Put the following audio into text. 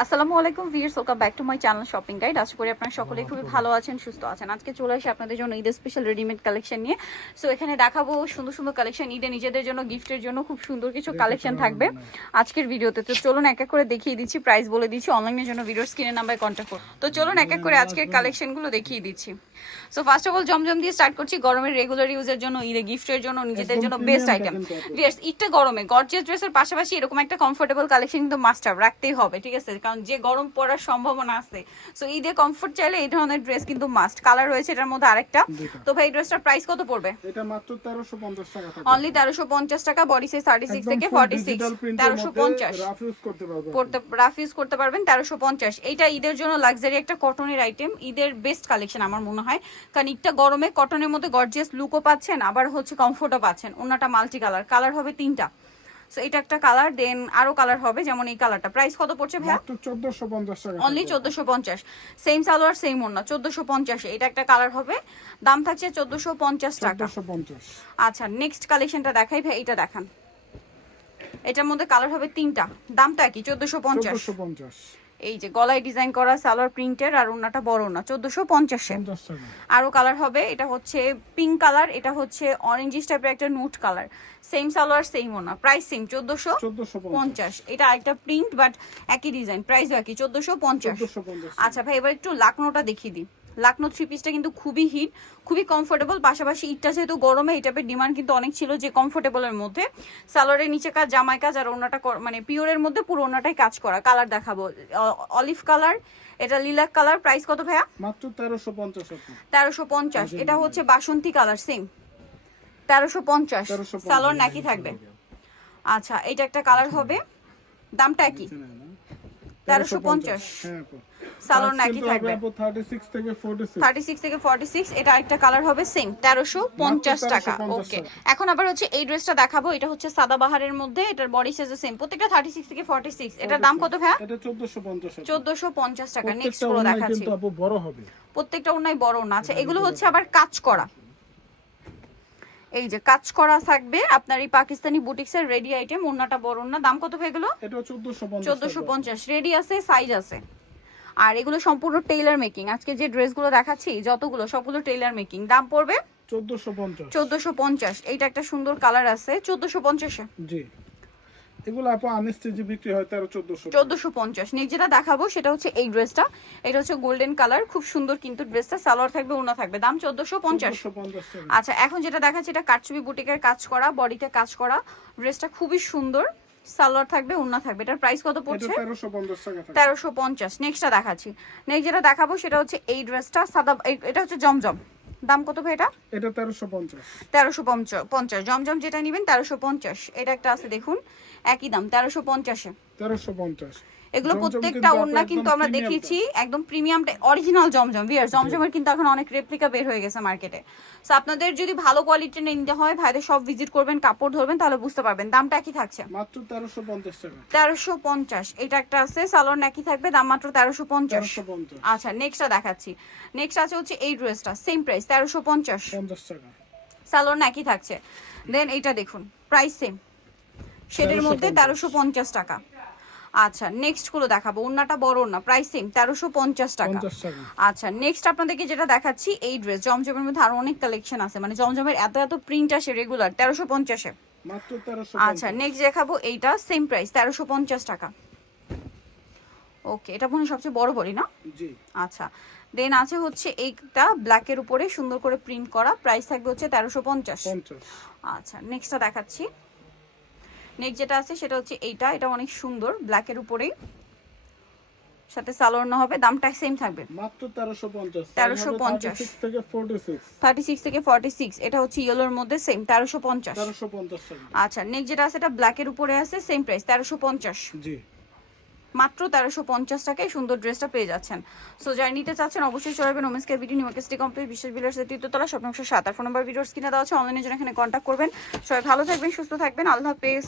আসসালামু আলাইকুম viewers, welcome back to my channel shopping guide. আশা করি আপনারা সকলেই খুবই ভালো আছেন, সুস্থ আছেন। আজকে চলে আসি আপনাদের জন্য ঈদের স্পেশাল রেডিমেড কালেকশন নিয়ে। সো এখানে দেখাবো সুন্দর সুন্দর কালেকশন, ঈদে নিজেদের জন্য গিফটের জন্য খুব সুন্দর কিছু কালেকশন থাকবে আজকের ভিডিওতে। তো চলুন এক এক করে দেখিয়ে দিচ্ছি, প্রাইস বলে দিচ্ছি, অনলাইনের জন্য ভিডিওর স্ক্রিনে নাম্বারে কন্ট্যাক্ট করুন। তো চলুন এক এক করে আজকের কালেকশনগুলো দেখিয়ে দিচ্ছি। সো ফার্স্ট অফ অল জমজম দিয়ে স্টার্ট করছি। গরমের রেগুলার ইউজের জন্য, ঈদে গিফটের জন্য, নিজেদের জন্য বেস্ট আইটেম। ভিউয়ার্স, ঈদটা গরমে গর্জিয়াস ড্রেসের পাশাপাশি এরকম একটা কমফোর্টেবল কালেকশন কিন্তু মাস্ট হ্যাভ রাখতেই হবে, ঠিক আছে? কারণ যে গরম পড়ার সম্ভাবনা আছে, সো ঈদে কমফোর্ট চাইলে এই ধরনের ড্রেস কিন্তু মাস্ট। কালার রয়েছে এটার মধ্যে আরেকটা। তো ভাই এই ড্রেসটার প্রাইস কত পড়বে? এটা মাত্র 1350 টাকা থাকবে। অনলি 1350 টাকা। বডি সাইজ 36 থেকে 46, 1350 রাফ ইউজ করতে পারবে, রাফ ইউজ করতে পারবেন। 1350। এইটা ঈদের জন্য লাক্সারি একটা কটনের আইটেম, ঈদের বেস্ট কালেকশন আমার মনে হয়। কারণ ঈদটা গরমে কটনের মধ্যে গর্জিয়াস লুকও পাচ্ছেন, আবার হচ্ছে কমফোর্টও পাচ্ছেন। ওনাটা মাল্টি কালার, কালার হবে 3টা। সো এটা একটা কালার, দেন আরো কালার হবে, যেমন এই কালারটা। প্রাইস কত পড়ছে ভাই? মাত্র 1450 টাকা। অনলি 1450। সেম সালোয়ার সেম ওড়না, 1450 এটা একটা কালার হবে। দাম থাকছে 1450 টাকা। 1450। আচ্ছা, নেক্সট কালেকশনটা দেখাই ভাই, এটা দেখান। এটার মধ্যে কালার হবে 3টা, দামটা কি? 1450। 1450। এই যে গলায় ডিজাইন করা সালোয়ার প্রিন্টের, আর ওড়নাটা বড় ওড়না, 1450 এ। 50 টাকা। আরো কালার হবে, এটা হচ্ছে পিঙ্ক কালার, এটা হচ্ছে অরেঞ্জিশ টাইপের একটা নুট কালার। সেম সালোয়ার সেম ওড়না, প্রাইস সেম 1450। এটা আরেকটা প্রিন্ট বাট একই ডিজাইন, প্রাইসও একই 1450। 1450। আচ্ছা ভাই, এবার একটু লাকনোটা দেখিয়ে দিই। লাকনো থ্রি পিসটা কিন্তু খুবই হিট, খুবই কমফোর্টেবল। পাশাপাশি ঈদটা যেহেতু গরমে, এই টাইপের ডিমান্ড কিন্তু অনেক ছিল যে কমফোর্টেবলের মধ্যে। সালোয়ারের নিচে কাজ, জামাই কাজ, আর ওড়নাটা মানে পিওরের মধ্যে পুরো ওড়নাটাই কাজ করা। কালার দেখাবো, অলিভ কালার, এটা লিলাক কালার। প্রাইস কত ভাইয়া? মাত্র 1350 টাকা। 1350। এটা হচ্ছে বাসন্তী কালার, সেম 1350। সালোয়ার নাকি থাকবে। আচ্ছা, এটা একটা কালার হবে, দামটা কি? 1350। হ্যাঁ, সালোয়ার নাকি থাকবে। 36 থেকে 46। 36 থেকে 46। এটা একটা কালার হবে, সেম 1350 টাকা। ওকে, এখন আবার হচ্ছে এই ড্রেসটা দেখাবো। এটা হচ্ছে সাদাবাহারের মধ্যে, এটার বডি সাইজ সেম, প্রত্যেকটা 36 থেকে 46। এটার দাম কত ভাইয়া? এটা 1450 টাকা। 1450 টাকা। নেক্সট গুলো দেখাচ্ছি, কিন্তু আপু বড় হবে, প্রত্যেকটা ওনাই বড় না। আচ্ছা, এগুলো হচ্ছে আবার কাজ করা, এই যে কাজ করা থাকবে আপনার এই পাকিস্তানি বুটিক্সের রেডি আইটেম। ওন্নাটা বড় না। দাম কত ভাই এগুলো? এটা 1450। 1450। রেডি আছে, সাইজ আছে। আর এগুলো সম্পূর্ণ টেইলার মেকিং। আজকে যে ড্রেসগুলো দেখাচ্ছি যতগুলো, সবগুলো টেইলার মেকিং। দাম পড়বে 1450। 1450। এইটা একটা সুন্দর কালার আছে 1450 এ। জি, এগুলো আপু আনস্টিচ বিক্রি হয় 1450। 1450। নেক্সট যেটা দেখাবো সেটা হচ্ছে এই ড্রেসটা। এটা হচ্ছে গোল্ডেন কালার, খুব সুন্দর কিন্তু ড্রেসটা। সালোয়ার থাকবে, ওড়না থাকবে। দাম 1450। আচ্ছা, এখন যেটা দেখাচ্ছি এটা কারচুপি বুটিকের কাজ করা, বডিতে কাজ করা। ড্রেসটা খুবই সুন্দর, সালোয়ার থাকবে, ওড়না থাকবে। এটার প্রাইস কত পড়ছে? 1350 টাকা। 1350। নেক্সটটা দেখাচ্ছি। নেক্সট যেটা দেখাবো সেটা হচ্ছে এই ড্রেসটা, সাদা। এটা হচ্ছে জমজম। দাম কত ভাই এটা? এটা 1350। 1350। জমজম যেটা নেবেন 1350। এটা একটা আছে দেখুন, একই দাম 1350 এ। 1350। এগুলো প্রত্যেকটা ওড়না কিন্তু আমরা দেখিয়েছি একদম প্রিমিয়াম অরিজিনাল জমজম। ভিউয়ার, জমজমের কিন্তু এখন অনেক রেপ্লিকা বের হয়ে গেছে মার্কেটে। সো আপনাদের যদি ভালো কোয়ালিটির নিতে হয়, ভাইদের সব ভিজিট করবেন, কাপড় ধরবেন, তাহলে বুঝতে পারবেন। দামটা একই থাকছে, মাত্র 1350 টাকা। 1350। এটা একটা আছে, সালোয়ার একই থাকবে, দাম মাত্র 1350। 1350। আচ্ছা, নেক্সটটা দেখাচ্ছি। নেক্সট আছে হচ্ছে এই ড্রেসটা, সেম প্রাইস 1350। 50 টাকা। সালোয়ার একই থাকছে। দেন এইটা দেখুন, প্রাইস সেম, শেডের মধ্যে 1350 টাকা। আচ্ছা, নেক্সট গুলো দেখাবো। ওন্নাটা বড় ওন্না, প্রাইস সেম 1350 টাকা। 50 টাকা। আচ্ছা, নেক্সট আপনাদেরকে যেটা দেখাচ্ছি এই ড্রেস। জমজমের মধ্যে আরো অনেক কালেকশন আছে, মানে জমজমের এত এত প্রিন্ট আসে রেগুলার। 1350 এ। মাত্র 1350। আচ্ছা, নেক্সট দেখাবো এইটা, সেম প্রাইস 1350 টাকা। ওকে, এটা মনে হয় সবচেয়ে বড় বড়ি না? জি। আচ্ছা, দেন আছে হচ্ছে এইটা ব্ল্যাকের উপরে সুন্দর করে প্রিন্ট করা, প্রাইস থাকবে হচ্ছে 1350। 50। আচ্ছা, নেক্সটটা দেখাচ্ছি। নেক্সট যেটা আছে সেটা হচ্ছে এইটা। এটা অনেক সুন্দর, ব্ল্যাকের উপরেই, সাথে সালোয়ার না হবে। দামটা সেম থাকবে, মাত্র 1350। 1350 36 থেকে 46। 36 থেকে 46। এটা হচ্ছে ইয়েলোর মধ্যে, সেম 1350। 1350 টাকা। আচ্ছা, নেক্সট যেটা আছে এটা ব্ল্যাকের উপরে আছে, সেম প্রাইস 1350। জি। মাত্র 1350 টাকায় সুন্দর ড্রেসটা পেয়ে যাচ্ছেন। সো যারা নিতে চাচ্ছেন অবশ্যই চলে যাবেন women's care beauty, new market city complex, বিশ্বাস বিলাসের 3য় তলা, শপ নম্বর 7। আর ফোন নাম্বার ভিডিওস কিনে দেওয়া আছে, অনলাইনে জন্য এখানে কন্ট্যাক্ট করবেন। সবাই ভালো থাকবেন, সুস্থ থাকবেন, আল্লাহ হাফেজ।